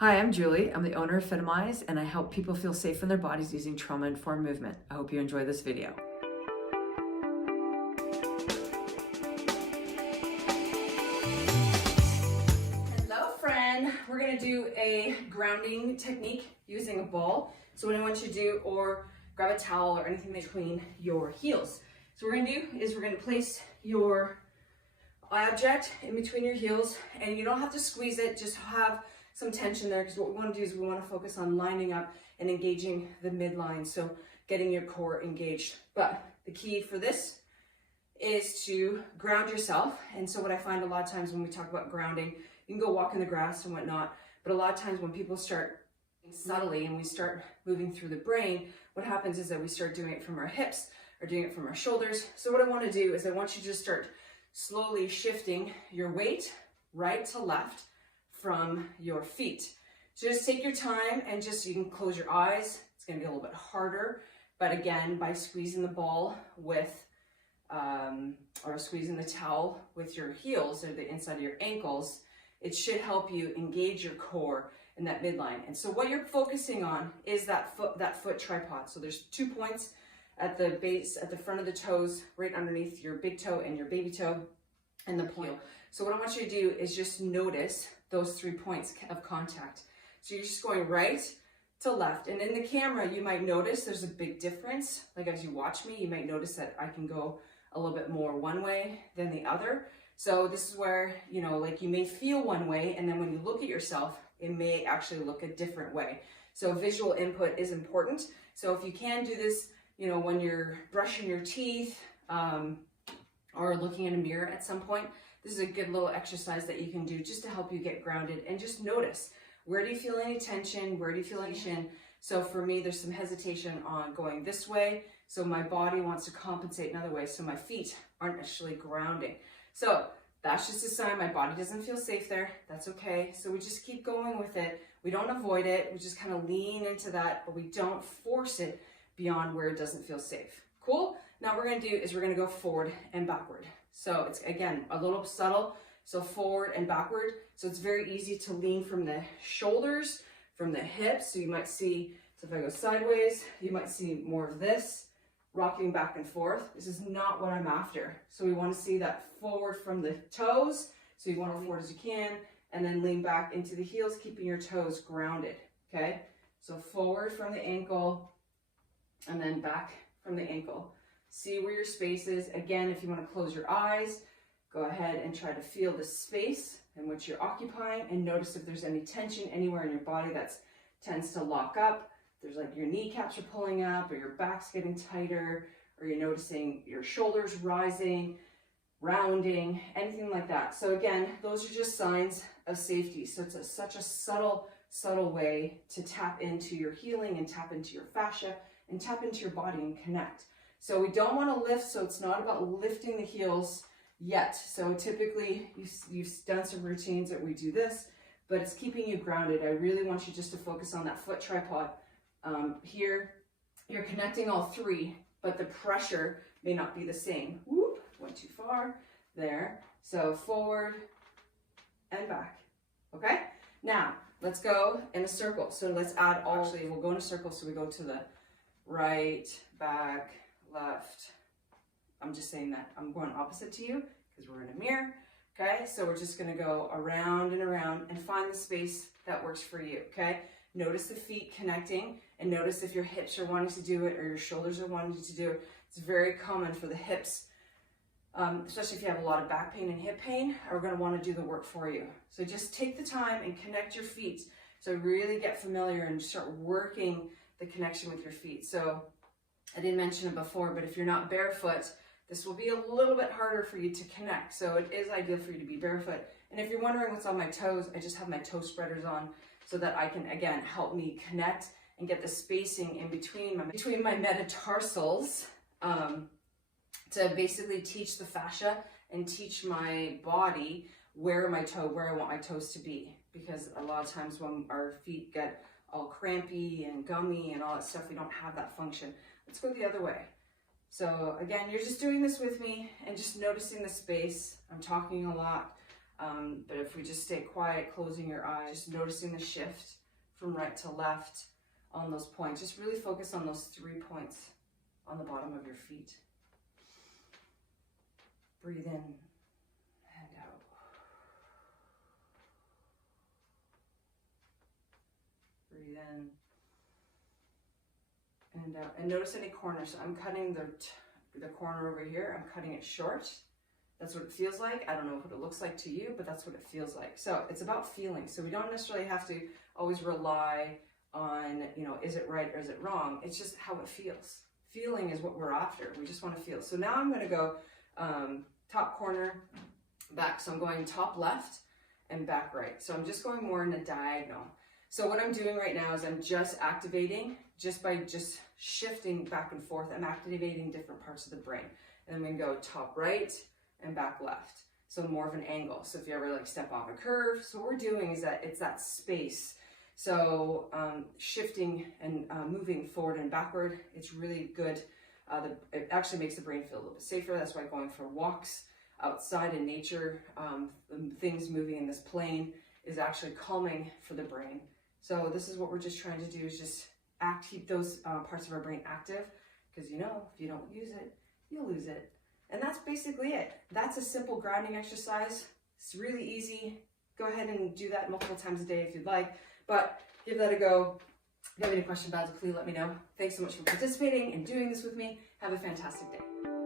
Hi, I'm Julie. I'm the owner of Fitimize, and I help people feel safe in their bodies using trauma-informed movement. I hope you enjoy this video. Hello, friend. We're going to do a grounding technique using a ball. So what I want you to do, or grab a towel or anything between your heels. So what we're going to do is we're going to place your object in between your heels, and you don't have to squeeze it, just have some tension there, because what we want to do is we want to focus on lining up and engaging the midline, so getting your core engaged. But the key for this is to ground yourself. And so what I find a lot of times when we talk about grounding, you can go walk in the grass and whatnot, but a lot of times when people start subtly and we start moving through the brain, what happens is that we start doing it from our hips or doing it from our shoulders. So what I want to do is I want you to just start slowly shifting your weight right to left from your feet. So just take your time and you can close your eyes. It's going to be a little bit harder, but again, by squeezing the ball with, or squeezing the towel with your heels or the inside of your ankles, it should help you engage your core in that midline. And so what you're focusing on is that foot tripod. So there's 2 points at the base, at the front of the toes, right underneath your big toe and your baby toe and the point. So what I want you to do is just notice those 3 points of contact. So you're just going right to left. And in the camera, you might notice there's a big difference. Like as you watch me, you might notice that I can go a little bit more one way than the other. So this is where, you know, like you may feel one way, and then when you look at yourself, it may actually look a different way. So visual input is important. So if you can do this, you know, when you're brushing your teeth or looking in a mirror at some point, this is a good little exercise that you can do just to help you get grounded and just notice, where do you feel any tension? Where do you feel any tension? So for me, there's some hesitation on going this way. So my body wants to compensate another way. So my feet aren't actually grounding. So that's just a sign my body doesn't feel safe there. That's okay. So we just keep going with it. We don't avoid it. We just kind of lean into that, but we don't force it beyond where it doesn't feel safe. Cool? Now what we're going to do is we're going to go forward and backward. So it's, again, a little subtle. So forward and backward. So it's very easy to lean from the shoulders, from the hips. So you might see, so if I go sideways, you might see more of this, rocking back and forth. This is not what I'm after. So we want to see that forward from the toes. So you want to forward as you can, and then lean back into the heels, keeping your toes grounded. Okay? So forward from the ankle, and then back from the ankle. See where your space is. Again, if you want to close your eyes, go ahead and try to feel the space in which you're occupying, and notice if there's any tension anywhere in your body that tends to lock up. There's like your kneecaps are pulling up, or your back's getting tighter, or you're noticing your shoulders rising, rounding, anything like that. So again, those are just signs of safety. So it's such a subtle way to tap into your healing and tap into your fascia and tap into your body and connect. So we don't want to lift, so it's not about lifting the heels yet. So typically you've done some routines that we do this, but it's keeping you grounded. I really want you just to focus on that foot tripod. Here, you're connecting all 3, but the pressure may not be the same. Whoop, went too far. There. So forward and back. Okay? Now, let's go in a circle. So let's add all, actually, we'll go in a circle. So we go to the right, back, left. I'm just saying that I'm going opposite to you because we're in a mirror. Okay? So we're just going to go around and around and find the space that works for you. Okay? Notice the feet connecting, and notice if your hips are wanting to do it or your shoulders are wanting to do it. It's very common for the hips, especially if you have a lot of back pain and hip pain, are going to want to do the work for you. So just take the time and connect your feet. So really get familiar and start working the connection with your feet. So I didn't mention it before, but if you're not barefoot, this will be a little bit harder for you to connect. So it is ideal for you to be barefoot. And if you're wondering what's on my toes, I just have my toe spreaders on so that I can, again, help me connect and get the spacing in between my metatarsals to basically teach the fascia and teach my body where I want my toes to be. Because a lot of times when our feet get all crampy and gummy and all that stuff, we don't have that function. Let's go the other way. So again, you're just doing this with me and just noticing the space. I'm talking a lot. But if we just stay quiet, closing your eyes, just noticing the shift from right to left on those points. Just really focus on those 3 points on the bottom of your feet. Breathe in and out. Breathe in and out. And notice any corners. So I'm cutting the corner over here. I'm cutting it short. That's what it feels like. I don't know what it looks like to you, but that's what it feels like. So it's about feeling. So we don't necessarily have to always rely on, you know, is it right or is it wrong? It's just how it feels. Feeling is what we're after. We just want to feel. So now I'm going to go top corner, back. So I'm going top left and back right. So I'm just going more in a diagonal. So what I'm doing right now is I'm just activating, just by just shifting back and forth, I'm activating different parts of the brain. And I'm going to go top right and back left. So more of an angle. So if you ever like step off a curve, so what we're doing is that it's that space. So shifting and moving forward and backward, it's really good. It actually makes the brain feel a little bit safer. That's why going for walks outside in nature, things moving in this plane is actually calming for the brain. So this is what we're just trying to do, is just keep those parts of our brain active, because you know, if you don't use it, you'll lose it. And that's basically it. That's a simple grounding exercise. It's really easy. Go ahead and do that multiple times a day if you'd like, but give that a go. If you have any questions about it, please let me know. Thanks so much for participating and doing this with me. Have a fantastic day.